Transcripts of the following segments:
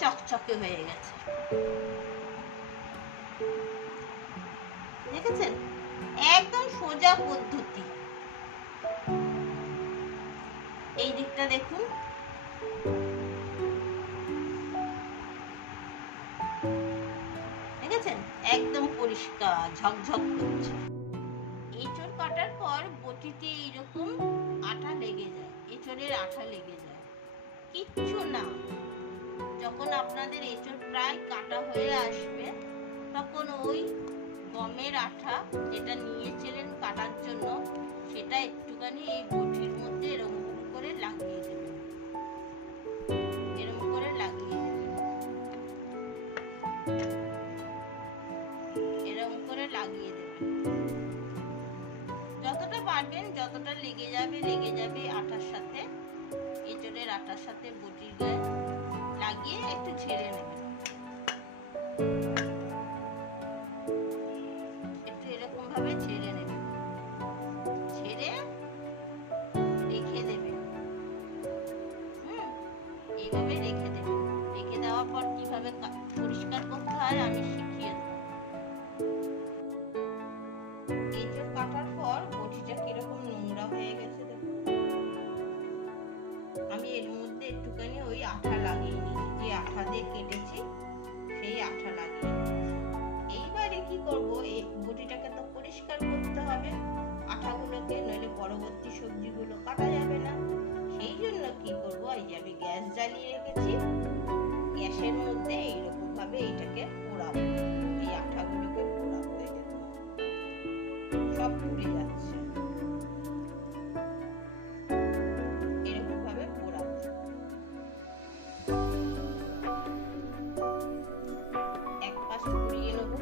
চকচকে হয়ে গেছে। দেখেছেন? একদম সোজা পদ্ধতি। এই দিকটা দেখুন, দেখেছেন? একদম পরিষ্কার ঝকঝক করছে। এঁচড় কাটার পর বটিতে এইরকম আঠা লেগে যায়, এঁচড়ের আঠা লেগে যায়। কিচ্ছু না, যখন আপনাদের এঁচড় প্রায় কাটা হয়ে আসবে তখন ওই গমের আঠা যেটা নিয়েছিলেন কাটার জন্য সেটা একটুখানি এই বটির মধ্যে এরকম করে লাগিয়ে দেবেন, এরকম করে লাগিয়ে দেবেন, এরকম করে লাগিয়ে দেবেন। যতটা পারবেন, যতটা লেগে যাবে আটার সাথে, এঁচড়ের আটার সাথে বটির গায়ে লাগিয়ে একটু ঝেড়ে নেবেন। একটু এরকম ভাবে ঝেড়ে নেবেন, ঝেড়ে রেখে দেবেন। এইভাবে রেখে দেবেন। রেখে দেওয়ার পর কিভাবে পরিষ্কার করতে হয় আমি শিখিয়ে দেবো। এঁচড় কাটার পর বটিটা কিরকম নোংরা হয়ে গেছে দেখুন। আমি এর মধ্যে একটুখানি ওই আঠা লাগিয়ে নিয়েছি, যে আঠা দিয়ে কেটেছি সেই আঠা লাগিয়ে নিয়েছি। এইবারে কি করব, এই বটিটাকে তো পরিষ্কার করতে হবে আঠাগুলোকে, নইলে পরবর্তী সবজিগুলো কাটা যাবে না। সেই জন্য কি করব, এই যে আমি গ্যাস জ্বালিয়ে রেখেছি, গ্যাসের মধ্যে এইরকম ভাবে এইটাকে পোড়াবো, এই আঠাগুলোকে পোড়াবো। এই দেখুন সব পুড়ে যাচ্ছে, এরকম ভাবে পোড়াবো। এক পাশ পুড়িয়ে নেব।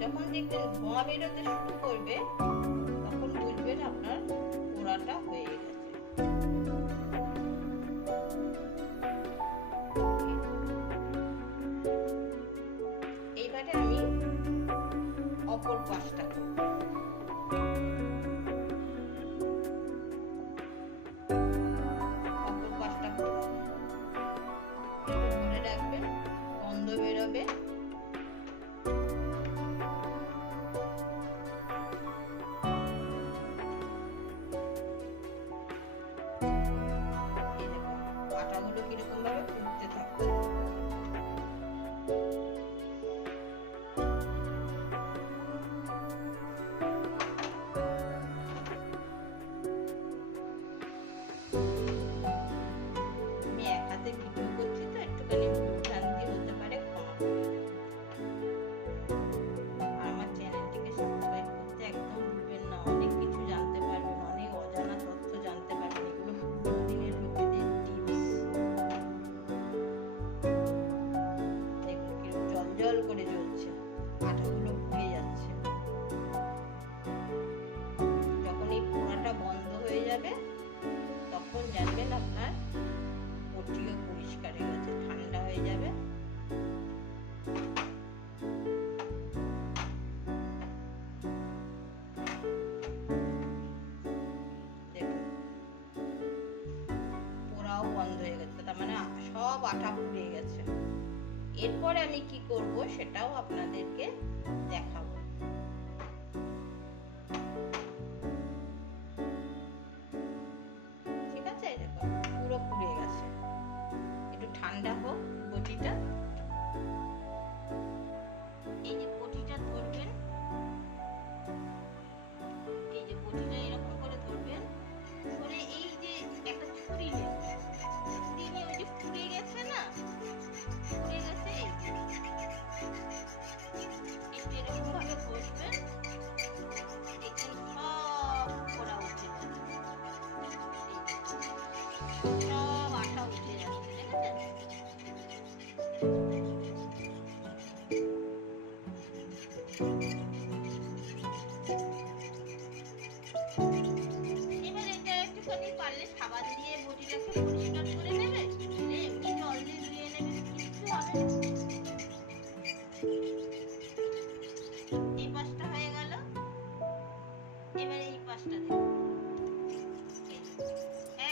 যখন দেখবেন ধোঁয়া বেরোতে শুরু করবে তখন বুঝবেন আপনার পোড়াটা হয়ে গেছে। এইবারে আমি অপর পাশটা করব। অপর পাশটা করব, একটু ধরে রাখবেন, গন্ধ বেরোবে। এই দেখুন আটাগুলো কিরকম ভাবে ফুটতে থাকছে। আমি এক হাতে ভিডিও করছি তো একটুখানি ভুল ভ্রান্তি হতে পারে, ক্ষমা করে দেবেন। আর আমার চ্যানেলটিকে সাবস্ক্রাইব করতে একদম ভুলবেন না। অনেক কিছু জানতে পারবেন, অনেক অজানা তথ্য জানতে পারবেন। এগুলো পুরোনো দিনের লোকেদের টিপস। দেখুন কিরকম জল জল করে জ্বলছে, আঠাগুলো পুড়ে যাচ্ছে। যখন এই পোড়াটা বন্ধ হয়ে যাবে তখন জানবেন আপনার বটিও পরিষ্কার হয়ে গেছে। ঠান্ডা হয়ে যাবে, দেখুন পোড়াও বন্ধ হয়ে গেছে, তার মানে সব আঠা পুড়ে গেছে। এরপরে আমি কি করব সেটাও আপনাদেরকে দেখাবো। ঠিক আছে, দেখুন পুরো পুড়ে গেছে। একটু ঠান্ডা হোক বটিটা। এই যে বটিটা ধরবেন, এই যে বটিটা এরকম করে ধরবেন, ধরে এই যে একটা ছুরি নেবেন, ছুরি নিয়ে ওই যে পুড়ে গেছে না, পুড়ে গেছে একটু এরকম ভাবে ঘষবেন, দেখুন সব পোড়া উঠে যাবে, সব আঠা উঠে যাচ্ছে। দেখেছেন? এবার এটা একটুখানি পারলে সাবান দিয়ে বটিটাকে পরিষ্কার করে নেবে, এমনি জল দিয়ে ধুয়ে নেবে, কিচ্ছু হবে না। এই পাশটা হয়ে গেল, এবার এই পাশটা দেখুন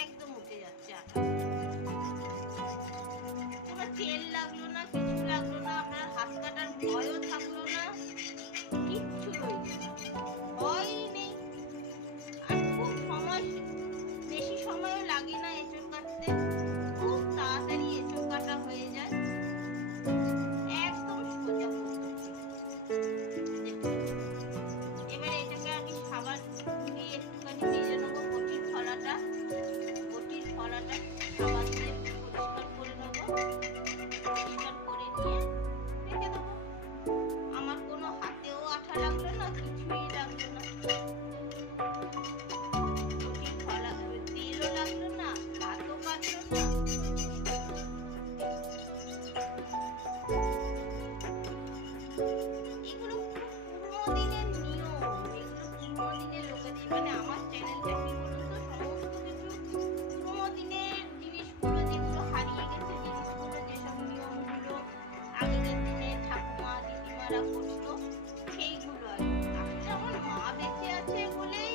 একদম উঠে যাচ্ছে চলুন না। এগুলো পুরো পুরোনো দিনের নিয়ম, এগুলো পুরোনো দিনের লোকেদের, মানে আমার চ্যানেলটা কি বলুন তো, সমস্ত কিছু পুরোনো দিনের জিনিসগুলো, যেগুলো হারিয়ে গেছে জিনিসগুলো, যেসব নিয়মগুলো আগেকার দিনে ঠাকুমা দিদিমারা করতো সেইগুলো আর কি। আসলে আমার মা বেঁচে আছে বলেই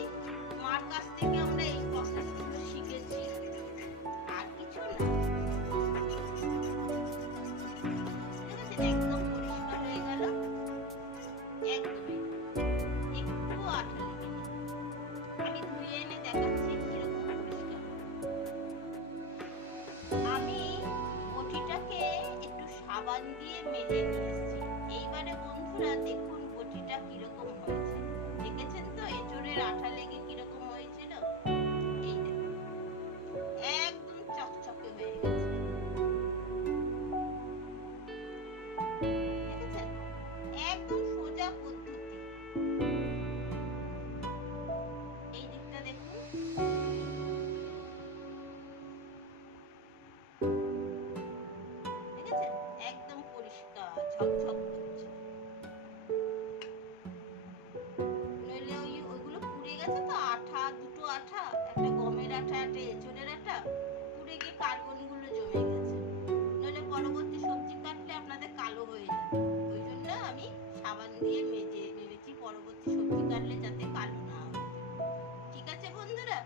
মার কাছ থেকে আমরা এই প্রসেসগুলো শিখেছি, আর কিছু না। দেখেছেন একদম পরিষ্কার হয়ে গেল, একদমই একটু আঠা লেগে নেই। আমি ধুয়ে এনে দেখাচ্ছি কিরকম পরিষ্কার। আমি বটিটাকে একটু সাবান দিয়ে মেজে নিয়ে এসেছি। এইবারে বন্ধুরা দেখুন বটিটা কিরকম হয়েছে। দেখেছেন তো এঁচোড়ের আঠা লেগে কিরকম হয়েছিল? এই দেখুন একদম চকচকে হয়ে গেছে। দেখেছেন একদম সোজা পদ্ধতি। এই দিকটা দেখুন, দেখেছেন একদম পরিষ্কার ঝকঝক করছে। নইলে ওইগুলো পুড়ে গেছে তো, আঠা দুটো আঠা, একটা গমের আঠা একটা এঁচোড়ের আঠা, পুড়ে গিয়ে কার্বন গুলো জমে গেছে। নইলে পরবর্তী সবজি কাটলে আপনাদের কালো হয়ে যাবে। ওই জন্য আমি সাবান দিয়ে মেজে ভেবেছি পরবর্তী সবজি কাটলে যাতে কালো না হয়ে যায়। ঠিক আছে বন্ধুরা,